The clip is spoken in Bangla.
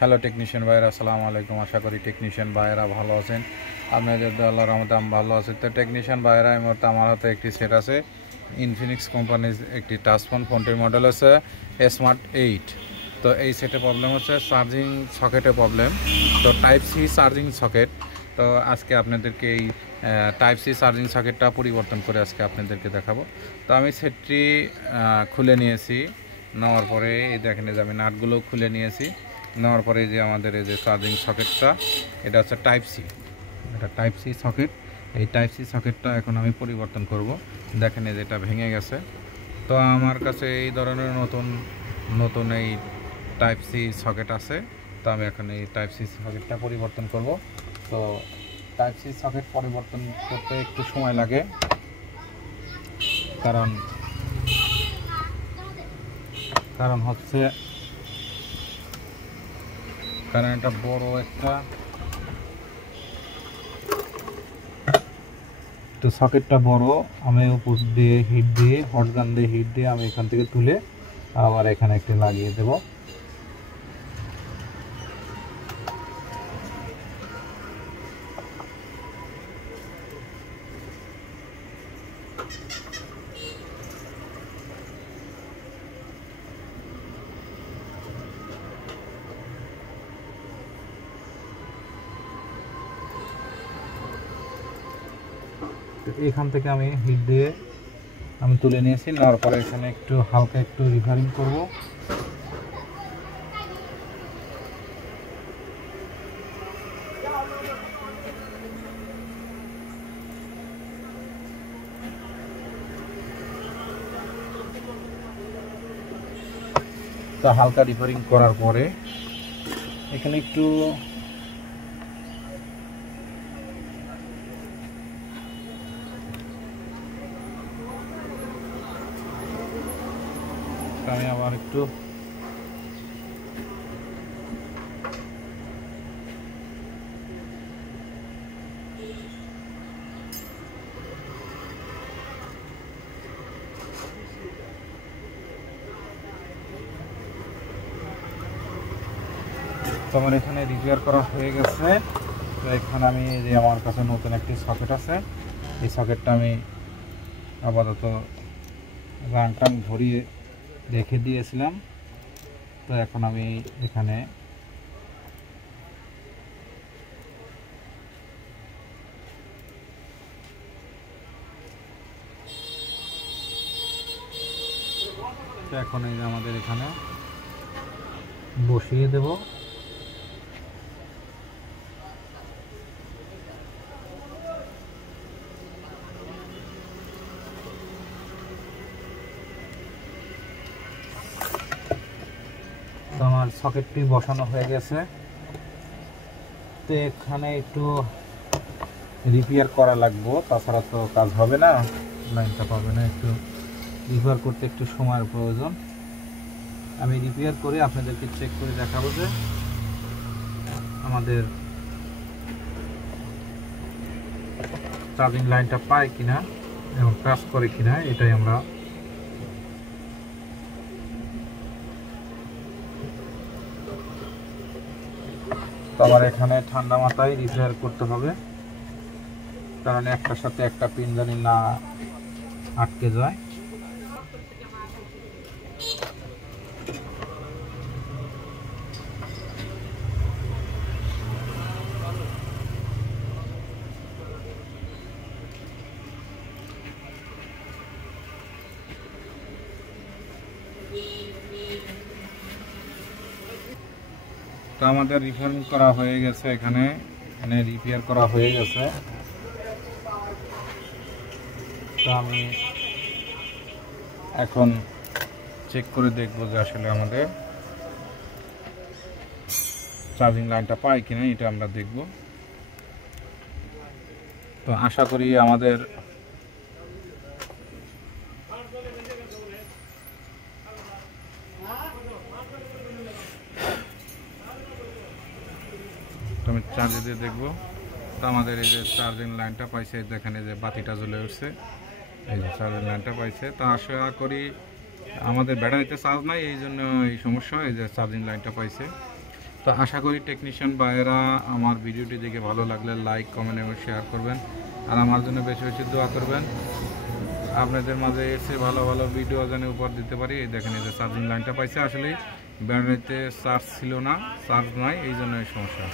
হ্যালো টেকনিশিয়ান ভাইরা, আসসালামু আলাইকুম। আশা করি টেকনিশিয়ান ভাইরা ভালো আছেন। আপনাদের আল্লাহর রহমতে আমি ভালো আছি। তো টেকনিশিয়ান ভাইরা, এই মুহূর্তে আমার হাতে একটি সেট আছে ইনফিনিক্স কোম্পানির একটি টাচ ফোনটির মডেল আছে স্মার্ট 8। তো এই সেটের প্রবলেম হচ্ছে চার্জিং সকেটের প্রবলেম। তো টাইপ সি চার্জিং সকেট। তো আজকে আপনাদেরকে এই টাইপ সি চার্জিং সকেটটা পরিবর্তন করে আজকে আপনাদেরকে দেখাবো। তো আমি সেটটি খুলে নিয়েছি। নেওয়ার পরে এই দেখেন যে আমি নাটগুলো খুলে নিয়েছি। নেওয়ার পরে যে আমাদের এই যে চার্জিং সকেটটা, এটা হচ্ছে টাইপ সি, এটা টাইপ সি সকেট। এই টাইপ সি সকেটটা এখন আমি পরিবর্তন করব। দেখেন এই যে এটা ভেঙে গেছে। তো আমার কাছে এই ধরনের নতুন নতুন এই টাইপ সি সকেট আছে। তো আমি এখন এই টাইপ সি সকেটটা পরিবর্তন করব। তো টাইপ সি সকেট পরিবর্তন করতে একটু সময় লাগে, কারণ হচ্ছে এটা বড় একটা তো সকেটটা বড়। আমি উপর দিয়ে হিট দিয়ে হট গান দিয়ে হিট দিয়ে আমি এখান থেকে তুলে আবার এখানে একটি লাগিয়ে দেব। এখান থেকে আমি হিট দিয়ে আমি তুলে নিয়েছি। নেওয়ার পরে এখানে একটু হালকা একটু রিভারিং করব। তো হালকা রিভারিং করার পরে এখানে একটু আমি আবার একটু তো আমার এখানে রিপেয়ার করা হয়ে গেছে। তো এখানে আমি যে আমার কাছে নতুন একটি সকেট আছে, এই সকেটটা আমি আপাতত রাং টাং ভরিয়ে রেখে দিয়েছিলাম। তো এখন আমি এখানে এই যে আমাদের এখানে বসিয়ে দেব। তো আমার সকেটটি বসানো হয়ে গেছে। তো এখানে একটু রিপেয়ার করা লাগবে, তাছাড়া তো কাজ হবে না, লাইনটা পাবে না। একটু রিপেয়ার করতে একটু সময়ের প্রয়োজন। আমি রিপেয়ার করে আপনাদেরকে চেক করে দেখাবো যে আমাদের চার্জিং লাইনটা পায় কিনা এবং কাজ করে কিনা, এটাই আমরা তো আবার এখানে ঠান্ডা মাথায় রিপেয়ার করতে হবে, কারণ একটার সাথে একটা পিন জানি না আটকে যায়। তো আমাদের রিপেয়ারিং করা হয়ে গেছে, এখানে রিপেয়ার করা হয়ে গেছে। তো আমি এখন চেক করে দেখবো যে আসলে আমাদের চার্জিং লাইনটা পায় কিনা, এটা আমরা দেখব। তো আশা করি আমাদের আমি চার্জে দিয়ে দেখবো। তো আমাদের এই যে চার্জিং লাইনটা পাইছে, দেখেন এই যে বাতিটা জ্বলে উঠছে, এই যে চার্জিং লাইনটা পাইছে। তো আশা করি আমাদের ব্যাটারিতে চার্জ নাই, এই জন্য এই সমস্যা। এই যে চার্জিং লাইনটা পাইছে। তো আশা করি টেকনিশিয়ান ভাইয়েরা আমার ভিডিওটি দেখে ভালো লাগলে লাইক কমেন্ট এবং শেয়ার করবেন, আর আমার জন্য বেশি বেশি দোয়া করবেন। আপনাদের মাঝে এসে ভালো ভালো ভিডিও যেন উপহার দিতে পারি। এই দেখেন, এই যে চার্জিং লাইনটা পাইছে, আসলে ব্যাটারিতে চার্জ ছিল না, চার্জ নাই, এই জন্য এই সমস্যা।